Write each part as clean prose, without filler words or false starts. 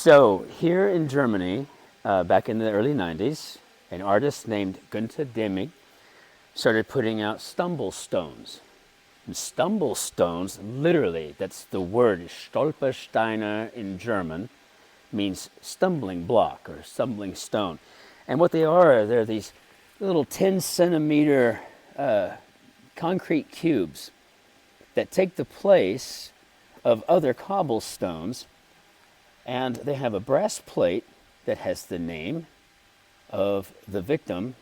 So here in Germany, back in the early 90s, an artist named Günther Demig started putting out stumble stones. And stumble stones, literally, that's the word Stolpersteine in German, means stumbling block or stumbling stone. And what they are, they're these little 10 centimeter concrete cubes that take the place of other cobblestones, and they have a brass plate that has the name of the victim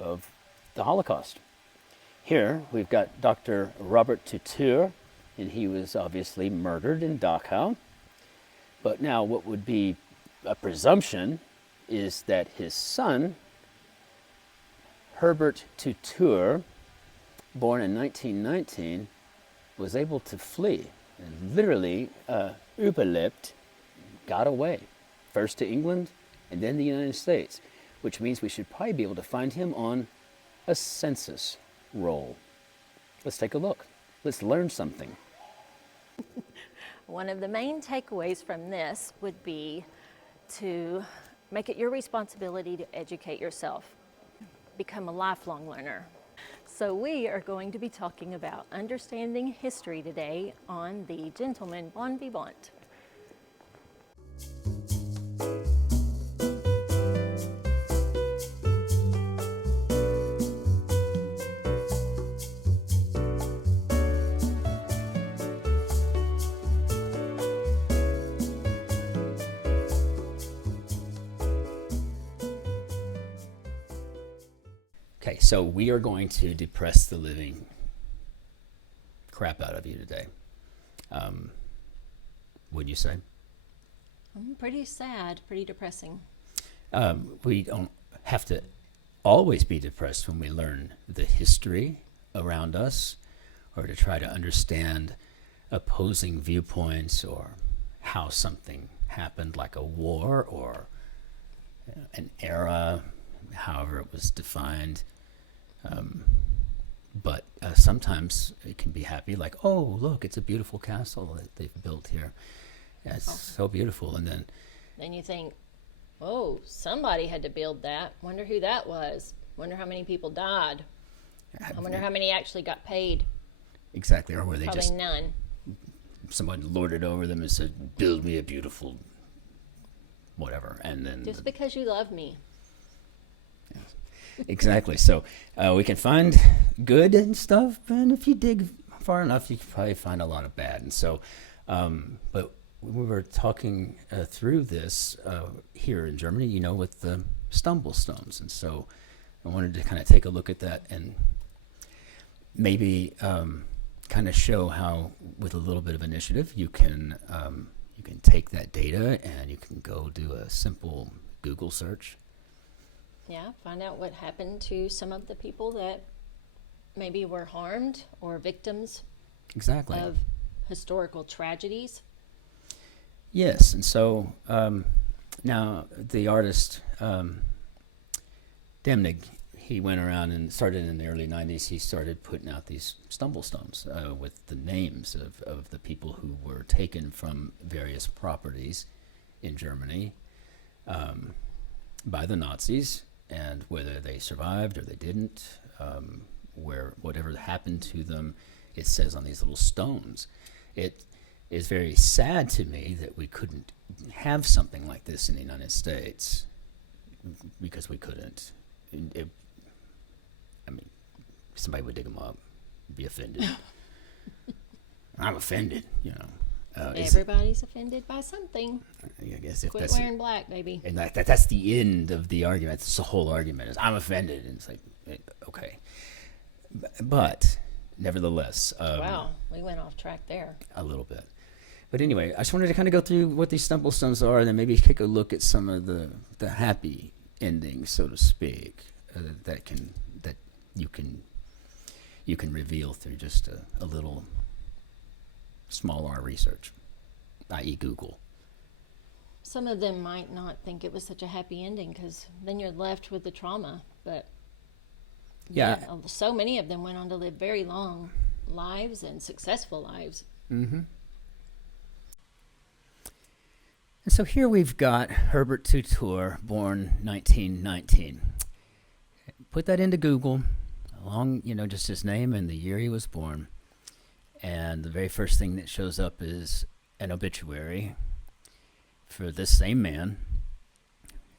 of the Holocaust. Here we've got Dr. Robert Tutur, and he was obviously murdered in Dachau. But now what would be a presumption is that his son, Herbert Tutur, born in 1919, was able to flee and literally überlebt, got away, first to England and then the United States, which means we should probably be able to find him on a census roll. Let's take a look. Let's learn something. One of the main takeaways from this would be to make it your responsibility to educate yourself, become a lifelong learner. So we are going to be talking about understanding history today on the Gentleman Bon Vivant. Okay, so we are going to depress the living crap out of you today. Would you say? Pretty sad, pretty depressing. We don't have to always be depressed when we learn the history around us or to try to understand opposing viewpoints or how something happened, like a war or an era, however it was defined. But sometimes it can be happy, like, oh, look, it's a beautiful castle that they've built here. Yeah, it's so beautiful. And then you think, oh, somebody had to build that. Wonder who that was. Wonder how many people died. I wonder how many actually got paid. Exactly. Or were they Probably just none. Someone lorded over them and said, build me a beautiful whatever. And then Just because you love me. Exactly. So we can find good and stuff, and if you dig far enough, you can probably find a lot of bad. And so, but we were talking through this here in Germany, you know, with the stumble stones. And so I wanted to kind of take a look at that and maybe kind of show how, with a little bit of initiative, you can take that data and you can go do a simple Google search. Yeah, find out what happened to some of the people that maybe were harmed or victims Exactly. of historical tragedies. Yes, and so now the artist Demnig, he went around and started in the early 90s. He started putting out these stumble stones with the names of the people who were taken from various properties in Germany by the Nazis, and whether they survived or they didn't, whatever happened to them, it says on these little stones. It is very sad to me that we couldn't have something like this in the United States, because we couldn't. Somebody would dig them up, be offended. I'm offended, you know. Everybody's offended by something. I guess if Quit that's wearing black, baby. and that's the end of the argument. That's the whole argument, is I'm offended, and it's like, okay, but nevertheless, Wow, we went off track there. a little bit. But anyway, I just wanted to kind of go through what these stumble stones are, and then maybe take a look at some of the happy endings, so to speak, that you can reveal through just a little small R research, i.e. Google. Some of them might not think it was such a happy ending, because then you're left with the trauma. But Yeah. so many of them went on to live very long lives and successful lives. Mm-hmm. And so here we've got Herbert Tutor, born 1919. Put that into Google, along, just his name and the year he was born. And the very first thing that shows up is an obituary for this same man,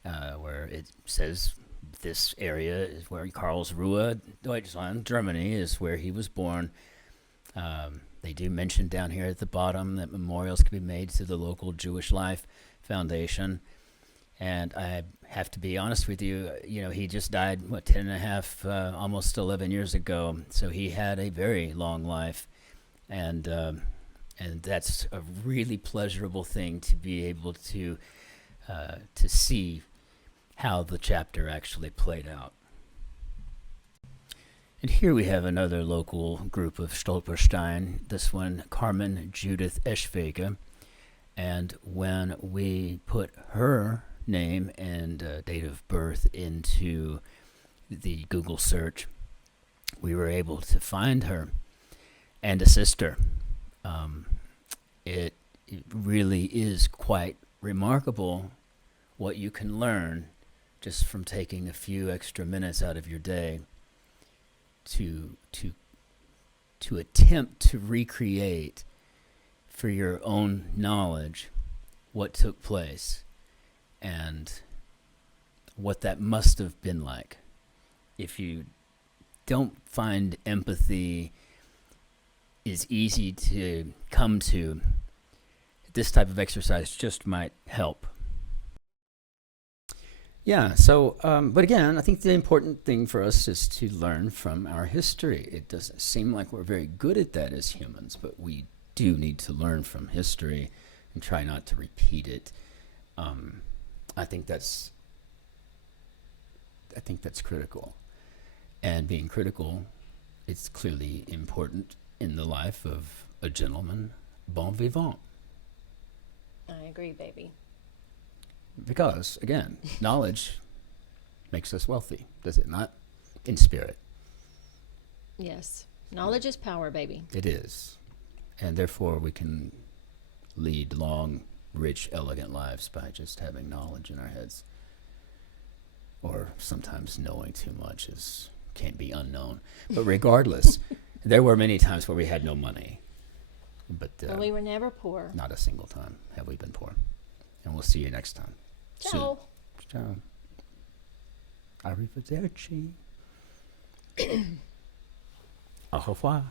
where it says this area is where Karlsruhe, Deutschland, Germany, is where he was born. They do mention down here at the bottom that memorials can be made to the local Jewish Life Foundation. And I have to be honest with you, he just died, 10 and a half, almost 11 years ago. So he had a very long life. And that's a really pleasurable thing to be able to see how the chapter actually played out. And here we have another local group of Stolperstein, this one Carmen Judith Eschwege. And when we put her name and date of birth into the Google search, we were able to find her and a sister. It really is quite remarkable what you can learn just from taking a few extra minutes out of your day to attempt to recreate for your own knowledge what took place and what that must have been like. If you don't find empathy is easy to come to, this type of exercise just might help. Yeah, so, but again, I think the important thing for us is to learn from our history. It doesn't seem like we're very good at that as humans, but we do need to learn from history and try not to repeat it. I think that's critical. And being critical, it's clearly important in the life of a gentleman bon vivant. I agree, baby. Because, again, knowledge makes us wealthy, does it not? In spirit. Yes. Knowledge is power, baby. It is. And therefore we can lead long, rich, elegant lives by just having knowledge in our heads. Or sometimes knowing too much can't be unknown. But regardless, there were many times where we had no money. But we were never poor. Not a single time have we been poor. And we'll see you next time. Ciao. Ciao. Arrivederci. Au revoir.